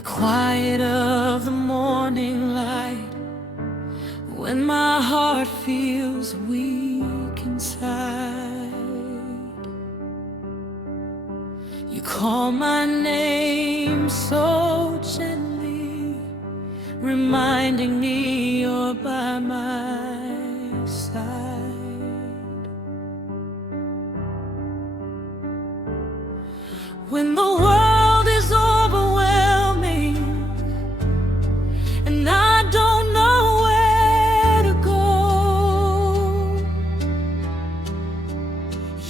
the quiet of the morning light, when my heart feels weak inside, you call my name so gently, reminding me you're by my side. When the world is overwhelming and I don't know where to go,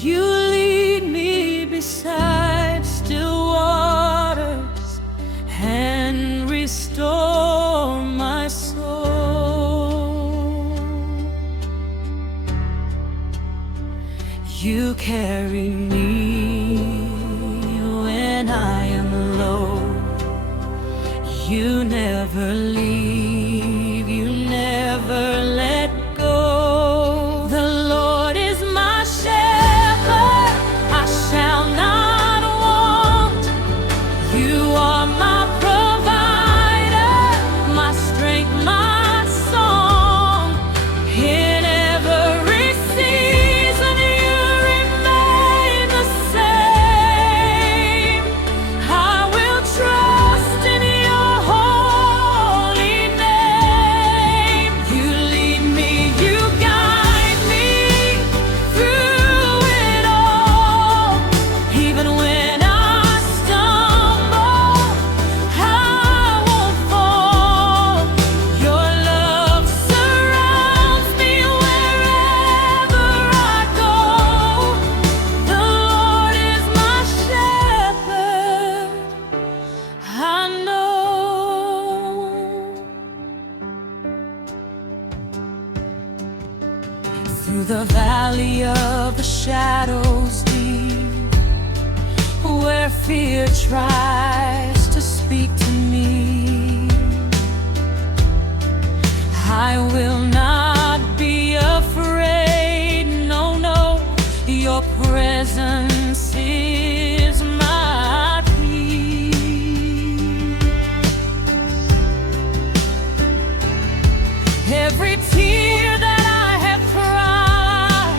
you lead me beside still waters and restore my soul. You carry me when I am low. You never leave, you never let go. The Lord is my shepherd, I shall not want. You are my provider, my strength, my song. In every season you remain the same. I will trust in your holy name. You lead me, you guide me through it all. Even when I stumble, I won't fall. Your love surrounds me wherever I go. The Lord is my shepherd, I know. Through the valley of the shadows deep, where fear tries to speak to me, I will not be afraid. No, no, your presence is my peace. Every tear that I have cried,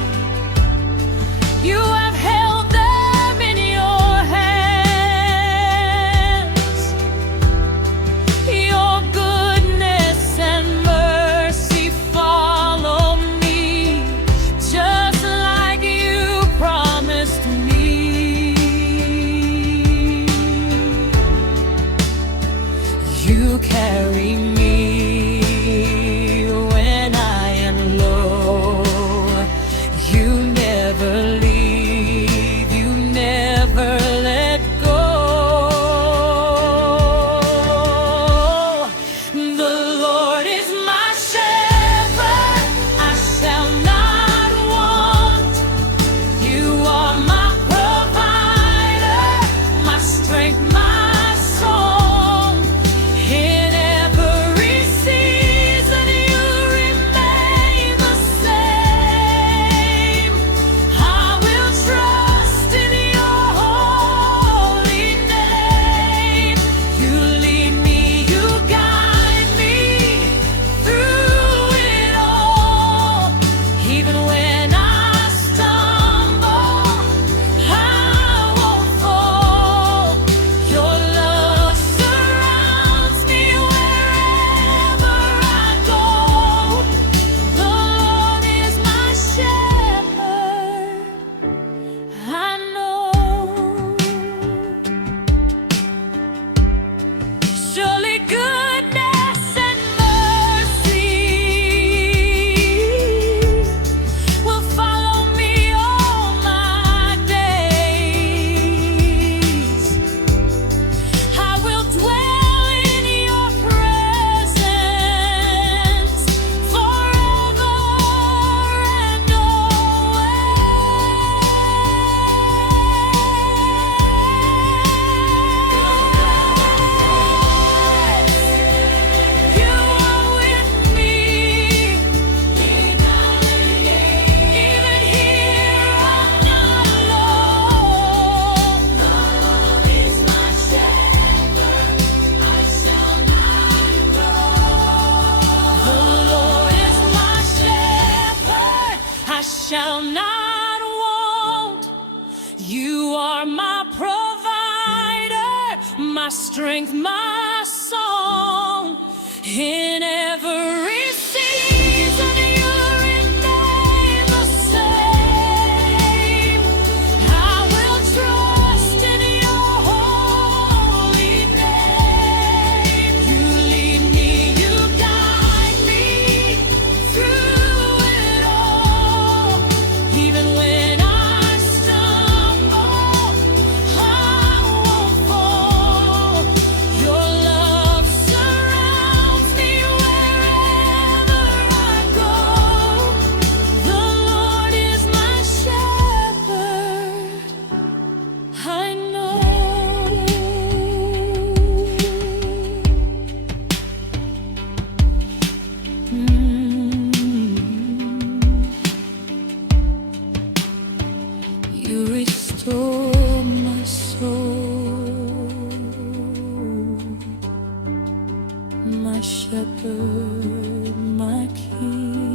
you have held them in your hands. Your goodness and mercy follow me, just like you promised me. You carry me when I shall not want. You are my provider, my strength, my song. In every season, you remain the same. I will trust in your holy name. You lead me, you guide me through it all. Even when I stumble, I won't fall. Your love surrounds me wherever I go. The Lord is my shepherd, I know. You restore my soul, my shepherd, my king.